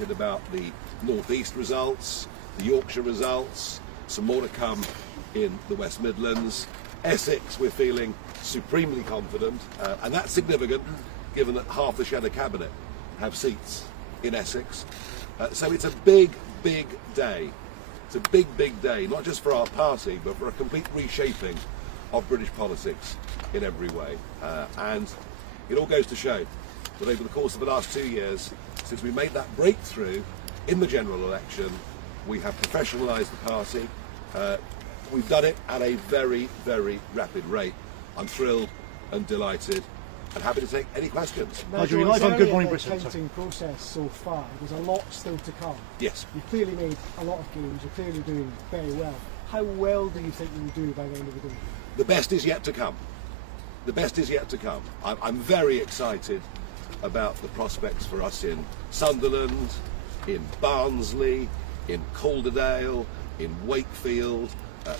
About the North East results, the Yorkshire results, some more to come in the West Midlands. Essex, we're feeling supremely confident, and that's significant given that half the Shadow Cabinet have seats in Essex. So it's a big, big day. It's a big, big day, not just for our party, but for a complete reshaping of British politics in every way. And it all goes to show that over the course of the last 2 years, since we made that breakthrough in the general election, we have professionalised the party. We've done it at a very, very rapid rate. I'm thrilled and delighted and happy to take any questions. Nigel, you're live on Good Morning Britain. The counting process so far, there's a lot still to come. Yes. You've clearly made a lot of gains, you're clearly doing very well. How well do you think you'll do by the end of the day? The best is yet to come. The best is yet to come. I'm very excited about the prospects for us in Sunderland, in Barnsley, in Calderdale, in Wakefield,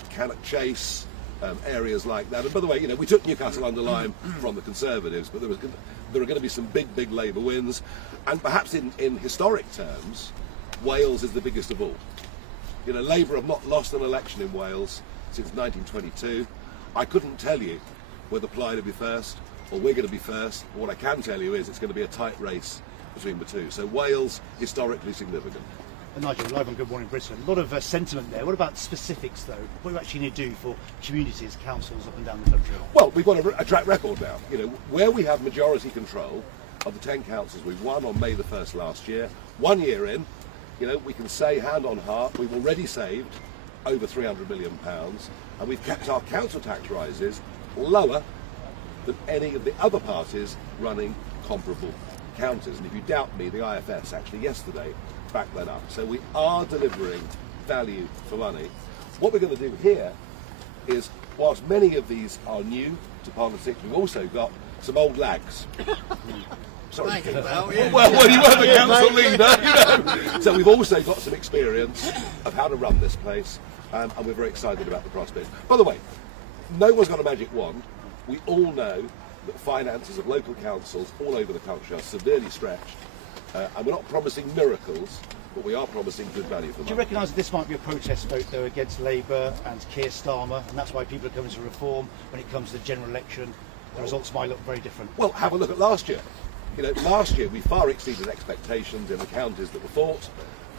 Cannock Chase, areas like that. And by the way, we took Newcastle under Lyme from the Conservatives, but there are going to be some big, big Labour wins. And perhaps in historic terms, Wales is the biggest of all. Labour have not lost an election in Wales since 1922. I couldn't tell you whether Plaid will be first or we're going to be first. What I can tell you is it's going to be a tight race between the two. So Wales, historically significant. Nigel, live on Good Morning Britain. A lot of sentiment there. What about specifics, though? What do you actually need to do for communities, councils up and down the country? Well, we've got a track record now. Where we have majority control of the 10 councils we won on May the 1st last year, 1 year in, we can say hand on heart, we've already saved over £300 million, and we've kept our council tax rises lower than any of the other parties running comparable counties. And if you doubt me, the IFS actually yesterday backed that up. So we are delivering value for money. What we're going to do here is, whilst many of these are new to politics, we've also got some old lags. Sorry. Well, you were the council leader, So we've also got some experience of how to run this place, and we're very excited about the prospects. By the way, no one's got a magic wand. We all know that finances of local councils all over the country are severely stretched, and we're not promising miracles, but we are promising good value for money. Do you recognise that this might be a protest vote, though, against Labour and Keir Starmer, and that's why people are coming to reform when it comes to the general election? The results might look very different. Well, have a look at last year. Last year we far exceeded expectations in the counties that were fought.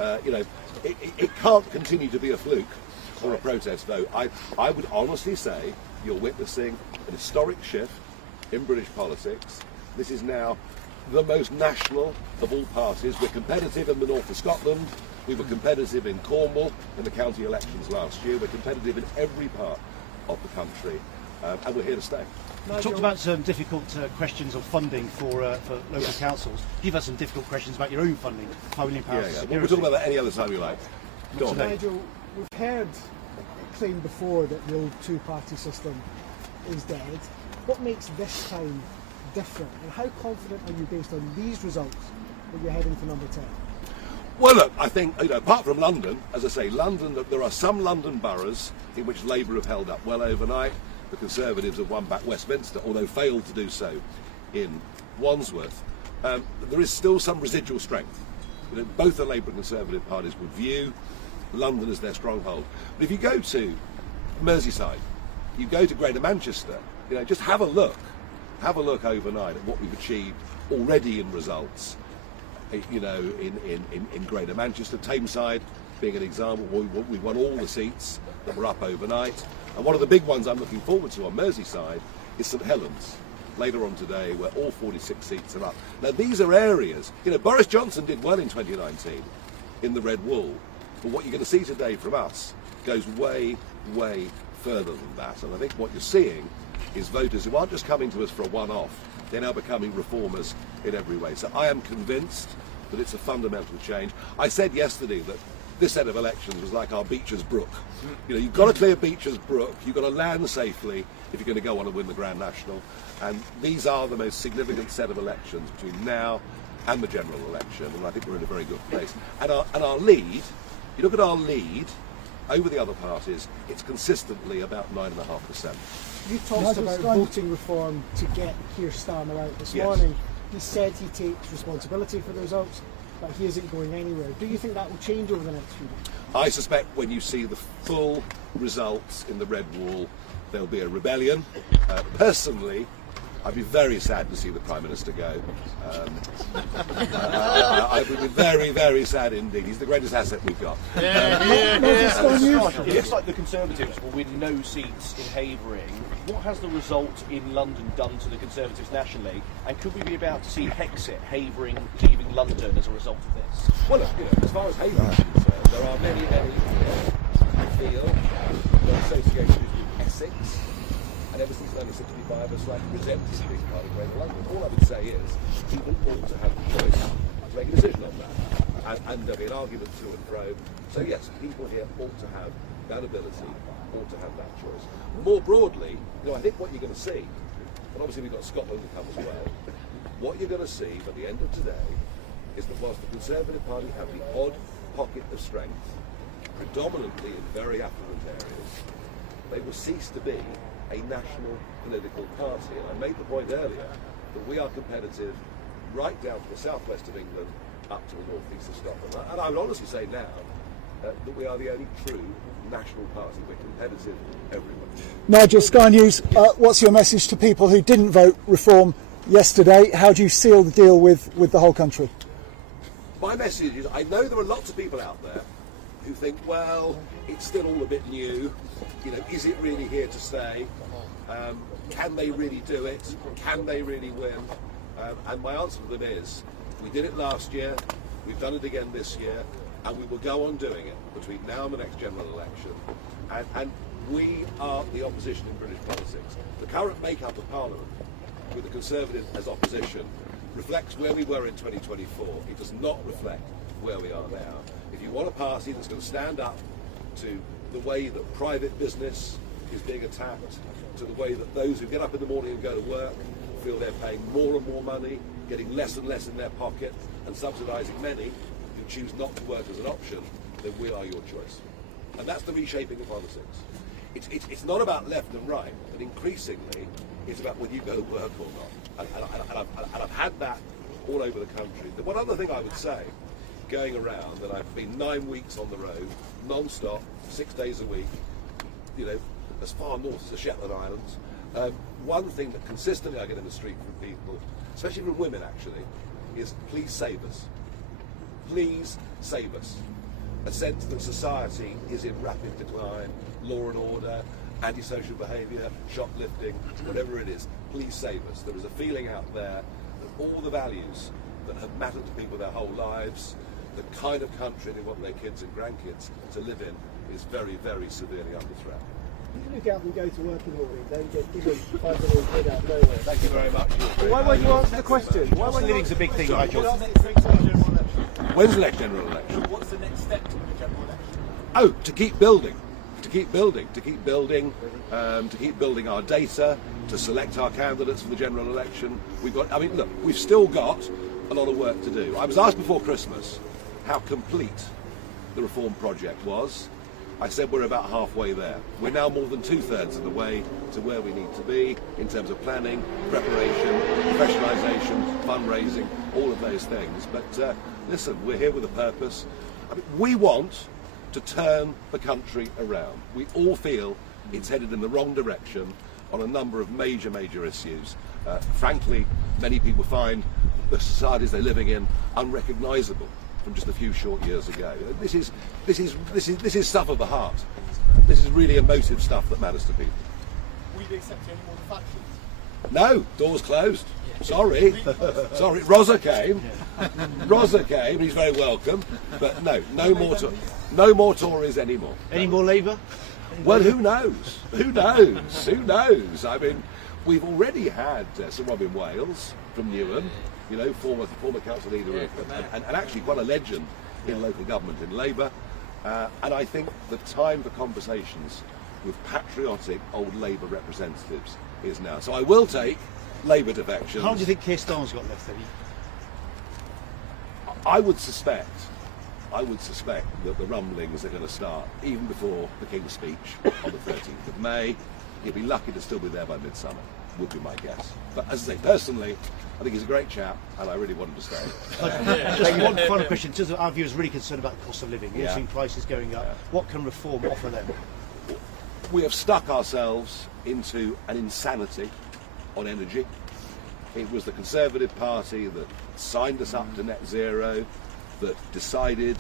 It can't continue to be a fluke or a protest vote. I would honestly say you're witnessing an historic shift in British politics. This is now the most national of all parties. We're competitive in the north of Scotland. We were competitive in Cornwall in the county elections last year. We're competitive in every part of the country, and we're here to stay. You talked about some difficult questions of funding for local councils. You've had some difficult questions about your own funding, £5 million. We'll talk about that any other time you like. Go on. Nigel, we've heard it claimed before that the old two-party system is dead. What makes this time different, and how confident are you, based on these results, that you're heading for number 10? Well, look, I think, apart from London, as I say, there are some London boroughs in which Labour have held up well overnight. The Conservatives have won back Westminster, although failed to do so in Wandsworth. There is still some residual strength. Both the Labour and Conservative parties would view London as their stronghold. But if you go to Merseyside, you go to Greater Manchester, just have a look overnight at what we've achieved already in results. In Greater Manchester, Tameside being an example, we won all the seats that were up overnight. And one of the big ones I'm looking forward to on Merseyside is St Helens, later on today, where all 46 seats are up. Now, these are areas, Boris Johnson did well in 2019 in the Red Wall, but what you're going to see today from us goes way, way further than that. And I think what you're seeing is voters who aren't just coming to us for a one-off, they're now becoming reformers in every way. So I am convinced that it's a fundamental change. I said yesterday that this set of elections was like our Beecher's Brook. You've got to clear Beecher's Brook, you've got to land safely if you're going to go on and win the Grand National. And these are the most significant set of elections between now and the general election, and I think we're in a very good place. And our lead, you look at our lead over the other parties, it's consistently about 9.5%. You talked about voting reform to get Keir Starmer out this morning. He said he takes responsibility for the results. but he isn't going anywhere. Do you think that will change over the next few months? I suspect when you see the full results in the Red Wall, there'll be a rebellion. Personally, I'd be very sad to see the Prime Minister go. I would be very, very sad indeed. He's the greatest asset we've got. It looks like the Conservatives will win no seats in Havering. What has the result in London done to the Conservatives nationally? And could we be about to see Hexit, Havering, leaving London as a result of this? Well, look, as far as Havering is concerned, there are many, I feel, associations with Essex. And ever since 1965, a slightly resented being part of Greater London. All I would say is, people ought to have the choice to make a decision on that. And there'll be an argument to and fro. So yes, people here ought to have that ability, ought to have that choice. More broadly, I think what you're going to see, and obviously we've got Scotland to come as well, what you're going to see by the end of today is that whilst the Conservative Party have the odd pocket of strength, predominantly in very affluent areas, they will cease to be a national political party. And I made the point earlier that we are competitive right down to the southwest of England up to the northeast of Scotland. And I would honestly say now that we are the only true national party. We're competitive everywhere. Nigel, Sky News, what's your message to people who didn't vote Reform yesterday? How do you seal the deal with the whole country? My message is, I know there are lots of people out there who think, well, it's still all a bit new. Is it really here to stay? Can they really do it? Can they really win? And my answer to them is, we did it last year, we've done it again this year, and we will go on doing it between now and the next general election. And we are the opposition in British politics. The current makeup of Parliament, with the Conservative as opposition, reflects where we were in 2024. It does not reflect where we are now. If you want a party that's going to stand up to the way that private business is being attacked, to the way that those who get up in the morning and go to work feel they're paying more and more money, getting less and less in their pocket, and subsidising many who choose not to work as an option, then we are your choice. And that's the reshaping of politics. It's not about left and right, but increasingly it's about whether you go to work or not. And I've had that all over the country. The one other thing I would say, going around, and I've been 9 weeks on the road, non-stop, 6 days a week, as far north as the Shetland Islands. One thing that consistently I get in the street from people, especially from women actually, is please save us. Please save us. A sense that society is in rapid decline, law and order, antisocial behaviour, shoplifting, whatever it is, please save us. There is a feeling out there that all the values that have mattered to people their whole lives, the kind of country they want their kids and grandkids to live in, is very, very severely under threat. You look out and go to work in the morning, don't get given £5 out of nowhere. Thank you very much. Why won't you answer the question? Why living's a big thing, Nigel. When's the next general election? What's the next step to the general election? Oh, to keep building. To keep building our data, to select our candidates for the general election. We've still got a lot of work to do. I was asked before Christmas how complete the Reform project was. I said we're about halfway there. We're now more than 2/3 of the way to where we need to be in terms of planning, preparation, professionalisation, fundraising, all of those things. But listen, we're here with a purpose. We want to turn the country around. We all feel it's headed in the wrong direction on a number of major issues. Frankly, many people find the societies they're living in unrecognisable from just a few short years ago. This is stuff of the heart. This is really emotive stuff that matters to people. Will you be accepting any more factions? No, doors closed. Sorry. Rosa came. He's very welcome. But no more Tories anymore. Any more Labour? Well, who knows? Who knows? I mean, we've already had Sir Robin Wales from Newham, former council leader and actually quite a legend in local government in Labour. And I think the time for conversations with patriotic old Labour representatives is now. So I will take Labour defections. How long do you think Keir Starmer's got left, Eddie? I would suspect that the rumblings are going to start even before the King's speech on the 13th of May. He'll be lucky to still be there by midsummer. would be my guess. But as I say, personally, I think he's a great chap, and I really want him to stay. Just one final question. In terms of our viewers really concerned about the cost of living, we've Yeah. seen prices going up. What can reform offer them? We have stuck ourselves into an insanity on energy. It was the Conservative Party that signed us up to net zero, that decided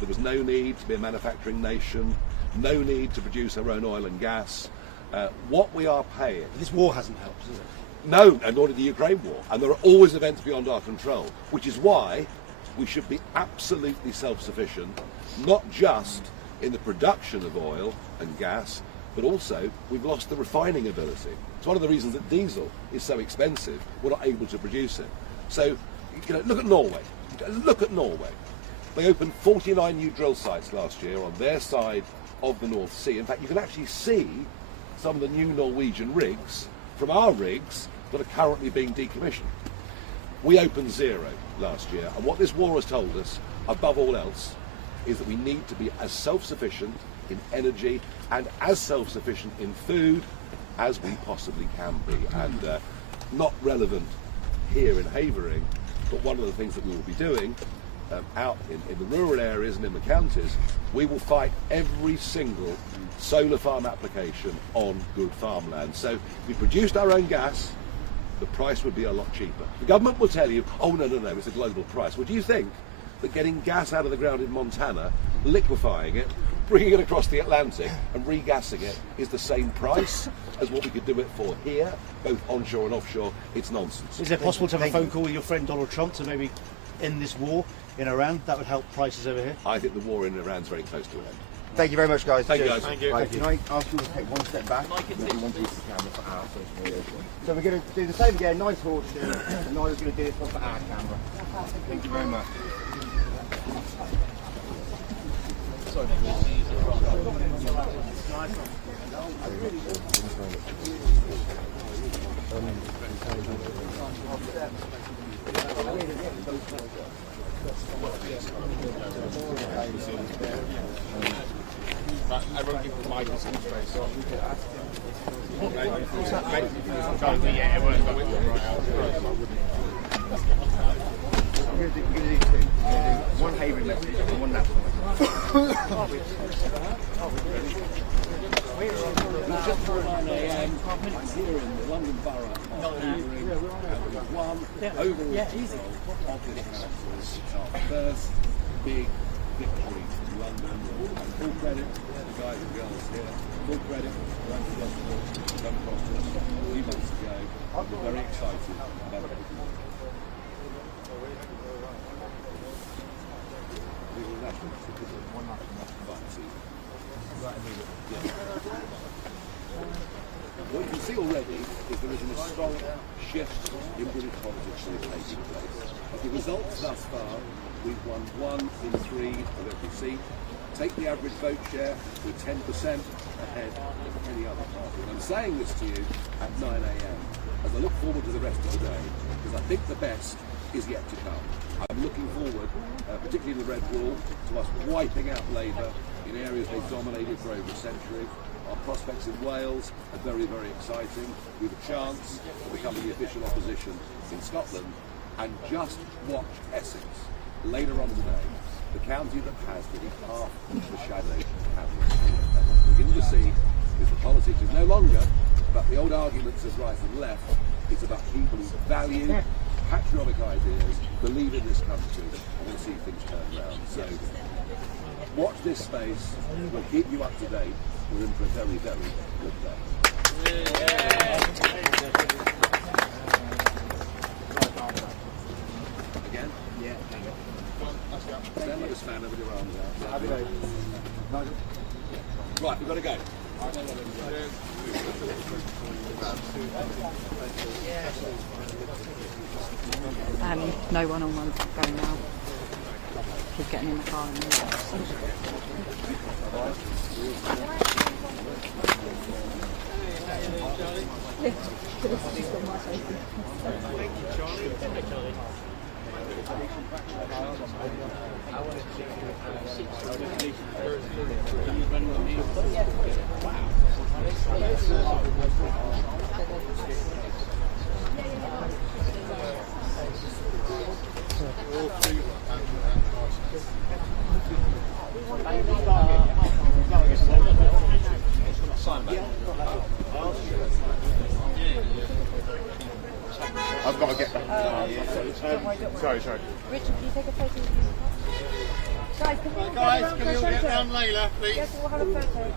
there was no need to be a manufacturing nation, no need to produce our own oil and gas. What we are paying... This war hasn't helped, has it? No, and nor did the Ukraine war. And there are always events beyond our control, which is why we should be absolutely self-sufficient, not just in the production of oil and gas, but also we've lost the refining ability. It's one of the reasons that diesel is so expensive. We're not able to produce it. So, look at Norway. Look at Norway. They opened 49 new drill sites last year on their side of the North Sea. In fact, you can actually see some of the new Norwegian rigs from our rigs that are currently being decommissioned. We opened 0 last year, and what this war has told us, above all else, is that we need to be as self-sufficient in energy and as self-sufficient in food as we possibly can be. And not relevant here in Havering, but one of the things that we will be doing out in the rural areas and in the counties, we will fight every single solar farm application on good farmland. So if we produced our own gas, the price would be a lot cheaper. The government will tell you, oh no, it's a global price. Well, do you think that getting gas out of the ground in Montana, liquefying it, bringing it across the Atlantic and regassing it is the same price as what we could do it for here, both onshore and offshore? It's nonsense. Is it possible to have a phone call with your friend Donald Trump to maybe end this war in Iran? That would help prices over here. I think the war in Iran is very close to an end. Thank you very much, guys. Thank you, Cheers. guys. Thank you. Right, can I ask you to take one step back? Maybe one piece of camera for our social media. So we're going to do the same again, nice horse shoe, and Nigel's going to do this one for our camera. Thank you very much. I won't give the mic in some space, so We're going to do two. We're going to do one Havering message and one national message. We've just heard 9 a.m. here in the London Borough of Havering, one overall of this council. It's our first big victory in London. And full credit to the guys and girls here. Full credit to Randy Lockwood, John Crossman, a few months ago. We're very excited about it. What you can see already is there is a strong shift in British politics that is taking place. Of the results thus far, we've won 1 in 3 of every seat. Take the average vote share, we're 10% ahead of any other party. And I'm saying this to you at 9 a.m. as I look forward to the rest of the day, because I think the best is yet to come. I'm looking forward, particularly the Red Wall, to us wiping out Labour in areas they've dominated for over a century. Our prospects in Wales are very, very exciting. We have a chance of becoming the official opposition in Scotland. And just watch Essex later on today, the county that has nearly half the shadow Havering. And what we're beginning to see is the politics is no longer about the old arguments as right and left. It's about people who value patriotic ideas, believe in this country, and we'll see things turn around. So watch this space. We'll keep you up to date. We're in for a very, very good day. Again? Yeah. Stand like a fan with your arms out. Nigel? Right, we've got to go. No one-on-one going now. Keep getting in the car and Thank you, Charlie. I've got to get back. Sorry. Richard, can you take a photo of you? Guys, can we all get around Layla, please. Yes, we'll have a photo.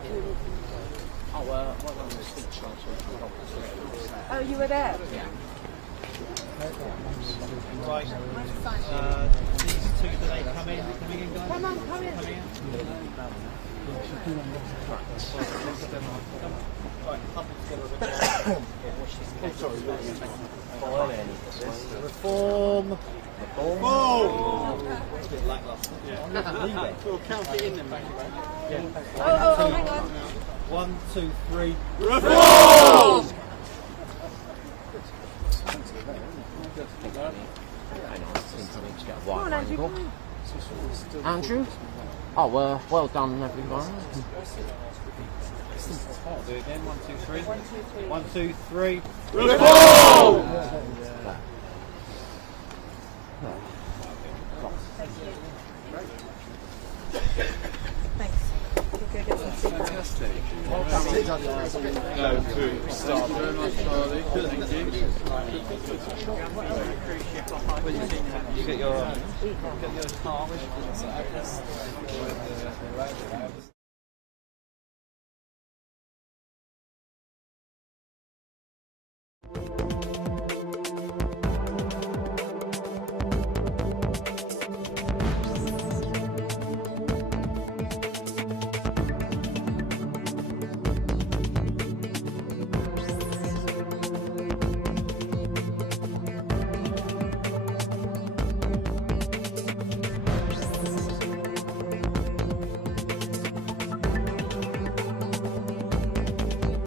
Oh, you were there? Yeah. Right. These two, do they come in? Coming in, guys? Come in. Reform. It's a bit lacklustre. We'll count it in then, mate. Oh, hang on. 1, 2, 3. Reform! Come on, Andrew. Andrew? Oh, well done, everyone. Do it again. 1, 2, 3. 1, 2, 3. Reform! Thanks. We'll go get some food. No, food. Start. Very much, Charlie. Thank you. You get your car with you.